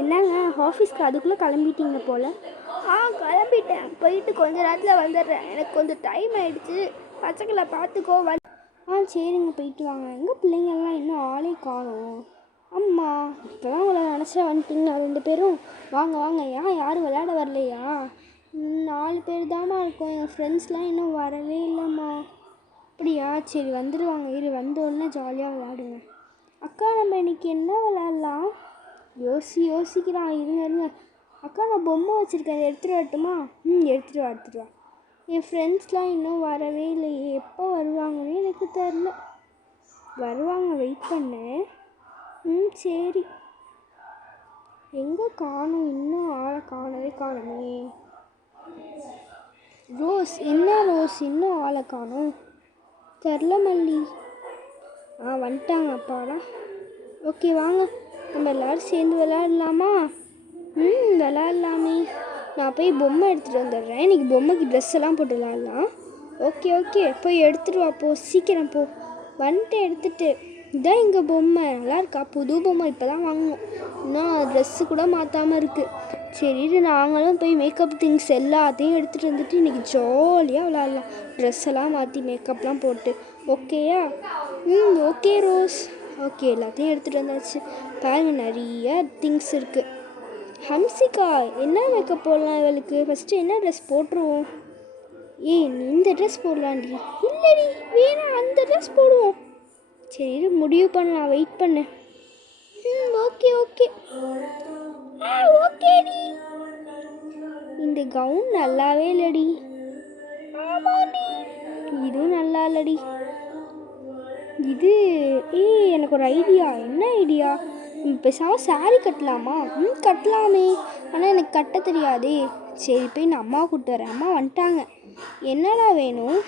என்னங்க ஆஃபீஸ்க்கு அதுக்குள்ளே கிளம்பிட்டீங்க போல்? கிளம்பிட்டேன். போயிட்டு கொஞ்ச நேரத்தில் வந்துடுறேன். எனக்கு கொஞ்சம் டைம் ஆகிடுச்சு. பசங்களை பார்த்துக்கோ. சரிங்க, போயிட்டு வாங்க. எங்கள் பிள்ளைங்கள்லாம் இன்னும் ஆளே காணோம். அம்மா இப்போ தான் உங்களை நினச்சா வந்துட்டிங்களா 2 பேரும்? வாங்க வாங்க. யாரும் விளையாட வரலையா? 4 பேர் தாம்மா இருக்கோம். எங்கள் ஃப்ரெண்ட்ஸ்லாம் இன்னும் வரவே இல்லைம்மா. அப்படியா? சரி வந்துடுவாங்க. வந்த உடனே ஜாலியாக விளையாடுங்க. அக்கா, நம்ம இன்றைக்கி என்ன விளையாடலாம்? யோசிக்கிறான். இருங்க. அக்கா, நான் பொம்மை வச்சுருக்கேன், எடுத்துகிட்டு வரட்டுமா? எடுத்துகிட்டு வா. என் ஃப்ரெண்ட்ஸ்லாம் இன்னும் வரவே இல்லையே. எப்போ வருவாங்கன்னு எனக்கு தெரில. வருவாங்க, வெயிட் பண்ணேன். சரி. எங்கே காணோம்? இன்னும் ஆளை காணோமே. ரோஸ், என்ன ரோஸ் இன்னும் ஆளை காணோம்? தெரில மல்லி. வந்துட்டாங்க அப்பாடா. ஓகே வாங்க, நம்ம எல்லோரும் சேர்ந்து விளையாடலாமா? விளையாடலாமே. நான் போய் பொம்மை எடுத்துகிட்டு வந்துடுறேன். இன்றைக்கி பொம்மைக்கு ட்ரெஸ் எல்லாம் போட்டு விளையாடலாம். ஓகே போய் எடுத்துகிட்டு வா. போ, சீக்கிரம் போ. வந்துட்டு எடுத்துகிட்டு. இதான் எங்கள் பொம்மை. நல்லா இருக்கா? புது பொம்மை இப்போ தான் வாங்கணும். இன்னும் ட்ரெஸ்ஸு கூட மாற்றாமல் இருக்குது. சரி, நாங்களும் போய் மேக்கப் திங்ஸ் எல்லாத்தையும் எடுத்துகிட்டு வந்துட்டு இன்றைக்கி ஜாலியாக விளையாடலாம். ட்ரெஸ் எல்லாம் மாற்றி மேக்கப்லாம் போட்டு. ஓகேயா? Okay rose. ஓகே, எல்லாத்தையும் எடுத்துகிட்டு வந்தாச்சு. பாருங்க, நிறைய திங்ஸ் இருக்குது. ஹம்சிகா, என்ன மேக்கப் போடலாம் இவளுக்கு? ஃபஸ்ட்டு என்ன ட்ரெஸ் போட்டுருவோம்? நீ இந்த ட்ரெஸ் போடலாண்டி. இல்லைடி, வேணாம், அந்த ட்ரெஸ் போடுவோம். சரி, முடிவு பண்ணலாம். வெயிட் பண்ணு. ஓகே ஓகேடி. இந்த கவுன் நல்லாவே இல்லடி. ஆமாடி, இதுவும் நல்லா இல்லடி. இது எனக்கு ஒரு ஐடியா. என்ன ஐடியா? பேசாமல் சாரி கட்டலாமா? கட்டலாமே. ஆனால் எனக்கு கட்ட தெரியாதே. சரி, போய் நான் அம்மா கூப்பிட்டு வரேன். அம்மா வந்துட்டாங்க. என்னடா வேணும்?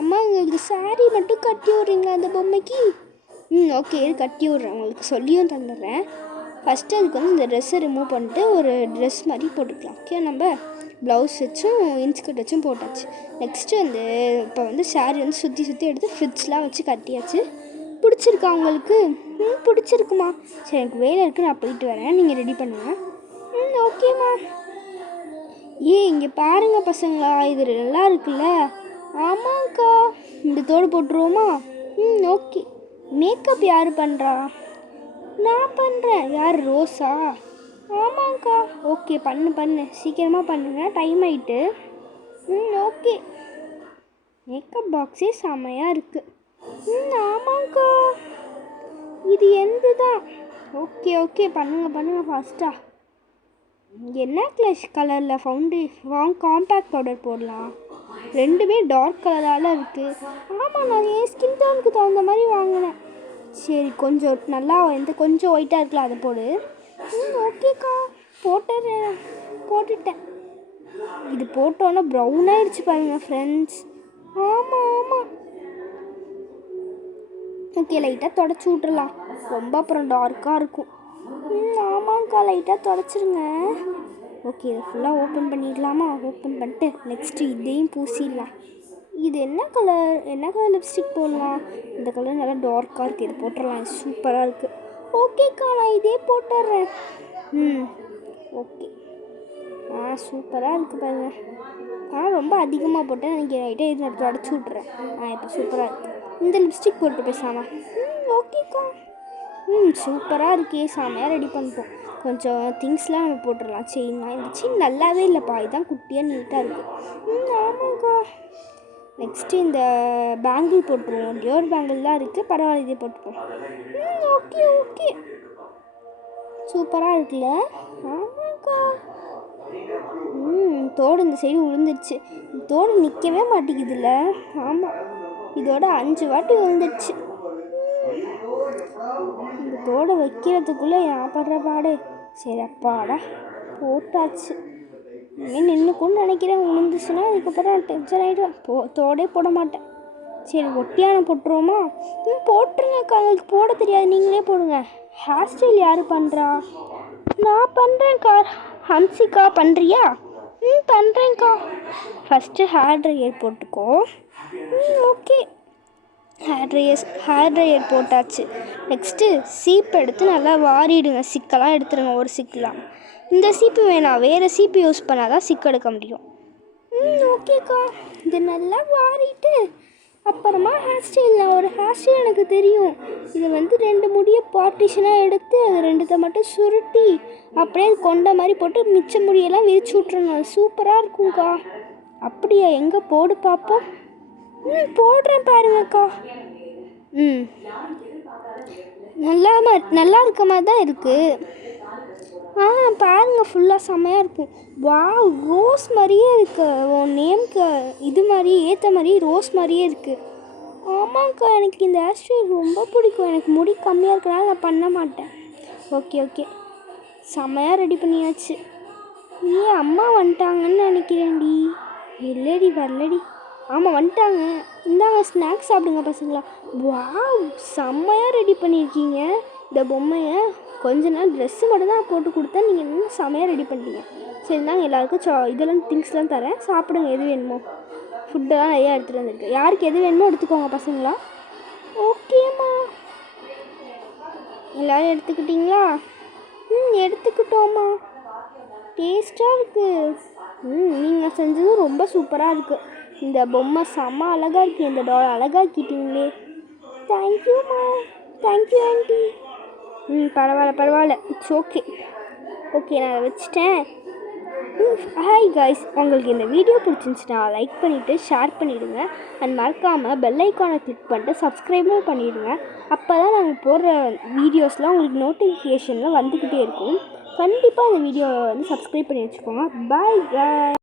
அம்மா, எங்களுக்கு சாரி மட்டும் கட்டி விட்றீங்களா அந்த பொம்மைக்கு? ஓகே, கட்டி விட்றேன். உங்களுக்கு சொல்லியும் தந்துடுறேன். ஃபஸ்ட்டு அதுக்கு வந்து இந்த ட்ரெஸ்ஸை ரிமூவ் பண்ணிட்டு ஒரு ட்ரெஸ் மாதிரி போட்டுக்கலாம். ஓகே, நம்ம ப்ளவுஸ் வச்சும் இன்ஸ்கர்ட் வச்சும் போட்டாச்சு. நெக்ஸ்ட்டு வந்து இப்போ வந்து சாரி வந்து சுற்றி எடுத்து ஃப்ரிட்ஜ்லாம் வச்சு கட்டியாச்சு. பிடிச்சிருக்கா உங்களுக்கு? பிடிச்சிருக்குமா? சரி, எனக்கு வேலை இருக்குது, நான் போயிட்டு வரேன். நீங்கள் ரெடி பண்ணுங்கள். ஓகேம்மா. இங்கே பாருங்கள் பசங்களா, இது நல்லா இருக்குல்ல? ஆமாங்க்கா. இந்த தோடு போட்டுருவோமா? ஓகே. மேக்கப் யார் பண்ணுறா? நான் பண்ணுறேன். யார், ரோஸா? ஆமாங்க்கா. ஓகே, பண்ணு சீக்கிரமாக பண்ணுங்க, டைம் ஆகிட்டு. ஓகே. மேக்கப் பாக்ஸே செமையாக இருக்குது. ஆமாங்க்கா. இது எந்த தான்? ஓகே பண்ணுங்க ஃபாஸ்ட்டாக. என்ன கலரில் காம்பேக்ட் பவுடர் போடலாம்? ரெண்டுமே டார்க் கலரால் இருக்குது. ஆமாம், நான் என் ஸ்கின் டோனுக்கு தகுந்த மாதிரி வாங்கினேன். சரி, கொஞ்சம் நல்லா கொஞ்சம் ஒயிட்டாக இருக்கலாம், அதை போடு. ஓகேக்கா, போட்டுட்டேன். இது போட்டோன்னா ப்ரௌன் ஆகிடுச்சு பாருங்க ஃப்ரெண்ட்ஸ். ஆமாம். ஓகே, லைட்டாக தொடச்சி விட்றலாம். ரொம்ப அப்புறம் டார்க்காக இருக்கும். ஆமாங்க்கா, லைட்டாக தொடச்சிருங்க. ஓகே, இதை ஃபுல்லாக ஓப்பன் பண்ணிடலாமா? ஓப்பன் பண்ணிட்டு நெக்ஸ்ட்டு இதையும் பூசிடலாம். இது என்ன கலர் லிப்ஸ்டிக் போடலாம்? இந்த கலர் நல்லா டார்க்காக இருக்குது, இது போட்டுடலாம். சூப்பராக இருக்குது. ஓகேக்கா, நான் இதே போட்டுடுறேன். ஓகே. சூப்பராக இருக்குது பாருங்க. ரொம்ப அதிகமாக போட்டேன் நினைக்கிறேன். லைட்டாக இது நான் தொடச்சி விட்றேன். இப்போ சூப்பராக இருக்குது. இந்த லிப்ஸ்டிக் போட்டு பேசாமல். ஓகேக்கா. சூப்பராக இருக்கே. செமையாக ரெடி பண்ணிட்டோம். கொஞ்சம் திங்ஸ்லாம் நம்ம போட்டுடலாம். செயின்லாம், இந்த செயின் நல்லாவே இல்லைப்பா. இதுதான் குட்டியாக நீட்டாக இருக்குது. ஆமாங்க்கா. நெக்ஸ்ட்டு இந்த பேங்கிள் போட்டுருவோம். டியோர் பேங்கிள் தான் இருக்குது, பரவாயில்ல, இதே போட்டுப்போம். ஓகே. சூப்பராக இருக்குல்ல? ஆமாங்க்கா. தோடு இந்த சைடு விழுந்துருச்சு. தோடு நிற்கவே மாட்டேங்குதுல்ல? ஆமாம், இதோட 5 வாட்டி விழுந்துருச்சு. இந்த தோடை வைக்கிறதுக்குள்ளே நான் படுற பாடு. சரி, அப்பாடா, போட்டாச்சு. இனிமேல் நின்றுக்குன்னு நினைக்கிறேன். விழுந்துச்சுன்னா அதுக்கப்புறம் டென்ஷன் ஆகிடுவேன். தோடே போட மாட்டேன். சரி, ஒட்டியான போட்டுருவோமா? போட்டுருங்கக்கா, உங்களுக்கு போட தெரியாது, நீங்களே போடுங்க. ஹேர் ஸ்டைல் யார் பண்ணுறா? நான் பண்ணுறேன்க்கா. ஹம்சிகா, பண்ணுறியா? பண்ணுறேன்க்கா. ஃபஸ்ட்டு ஹேர் ட்ரையர் போட்டுக்கோ. ஓகே. ஹேர் ட்ரையர் போட்டாச்சு. நெக்ஸ்ட்டு சீப்பு எடுத்து நல்லா வாரிடுங்க. சிக்கெல்லாம் எடுத்துருங்க, ஒரு சிக்கலாம். இந்த சீப்பு வேணாம், வேறு சீப்பு யூஸ் பண்ணால் தான் சிக்கு எடுக்க முடியும். ஓகேக்கா. இது நல்லா வாரிட்டு அப்புறமா ஹேர் ஸ்டைல். ஒரு ஹேர் ஸ்டைல் எனக்கு தெரியும். இது 2 முடியை பார்ட்டிஷனாக எடுத்து அது 2த்தை மட்டும் சுருட்டி அப்படியே கொண்ட மாதிரி போட்டு மிச்ச முடியெல்லாம் விரிச்சு விட்றணும். சூப்பராக இருக்கும்க்கா. அப்படியா? எங்கே போடு பார்ப்போம். போடுறேன் பாருங்கக்கா. நல்லா இருக்க மாதிரி தான் இருக்குது. பாருங்கள், ஃபுல்லாக செம்மையாக இருக்கும். வாவ், ரோஸ் மாதிரியே இருக்குது. உன் நேம்க்கு இது மாதிரி ஏற்ற மாதிரி ரோஸ் மாதிரியே இருக்குது. ஆமாங்க்கா, எனக்கு இந்த ஹேர் ஸ்டைல் ரொம்ப பிடிக்கும். எனக்கு முடி கம்மியாக இருக்கிறனால நான் பண்ண மாட்டேன். ஓகே, செம்மையாக ரெடி பண்ணியாச்சு. அம்மா வந்துட்டாங்கன்னு நினைக்கிறேன்டி. இல்லடி, வரலடி. ஆமாம், வந்துட்டாங்க. இந்தாங்க, ஸ்நாக்ஸ் சாப்பிடுங்க பசங்களா. வாவ், செம்மையாக ரெடி பண்ணியிருக்கீங்க இந்த பொம்மையை. கொஞ்ச நாள் ட்ரெஸ்ஸு மட்டும் தான் போட்டு கொடுத்தேன், நீங்கள் இன்னும் செம்மையாக ரெடி பண்ணிட்டீங்க. சரி, நாங்கள் எல்லாேருக்கும் இதெல்லாம் திங்ஸ்லாம் தரேன், சாப்பிடுங்க. எது வேணுமோ ஃபுட்டெல்லாம் நிறையா எடுத்துகிட்டு வந்துருக்கு. யாருக்கு எது வேணுமோ எடுத்துக்கோங்க பசங்களா. ஓகேம்மா, எல்லோரும் எடுத்துக்கிட்டிங்களா? எடுத்துக்கிட்டோம்மா. டேஸ்ட்டாக இருக்குது. நீங்கள் செஞ்சதும் ரொம்ப சூப்பராக இருக்குது. இந்த பொம்மை செம்ம அழகாக இருக்குது. இந்த டால் அழகாக்கிட்டீங்களே. தேங்க்யூம்மா. Thank you aunty. பரவாயில்ல. It's okay. நான் அதை வச்சுட்டேன். ஹாய் காய்ஸ், உங்களுக்கு இந்த வீடியோ பிடிச்சிருந்துச்சுன்னா லைக் பண்ணிவிட்டு ஷேர் பண்ணிவிடுங்க. அண்ட் மறக்காமல் பெல் ஐக்கானை கிளிக் பண்ணிட்டு சப்ஸ்கிரைபும் பண்ணிவிடுங்க. அப்போ தான் நாங்கள் போடுற வீடியோஸ்லாம் உங்களுக்கு நோட்டிஃபிகேஷனில் வந்துக்கிட்டே இருக்கும். கண்டிப்பாக அந்த வீடியோவை சப்ஸ்கிரைப் பண்ணி வச்சுக்கோங்க. பாய் காய்.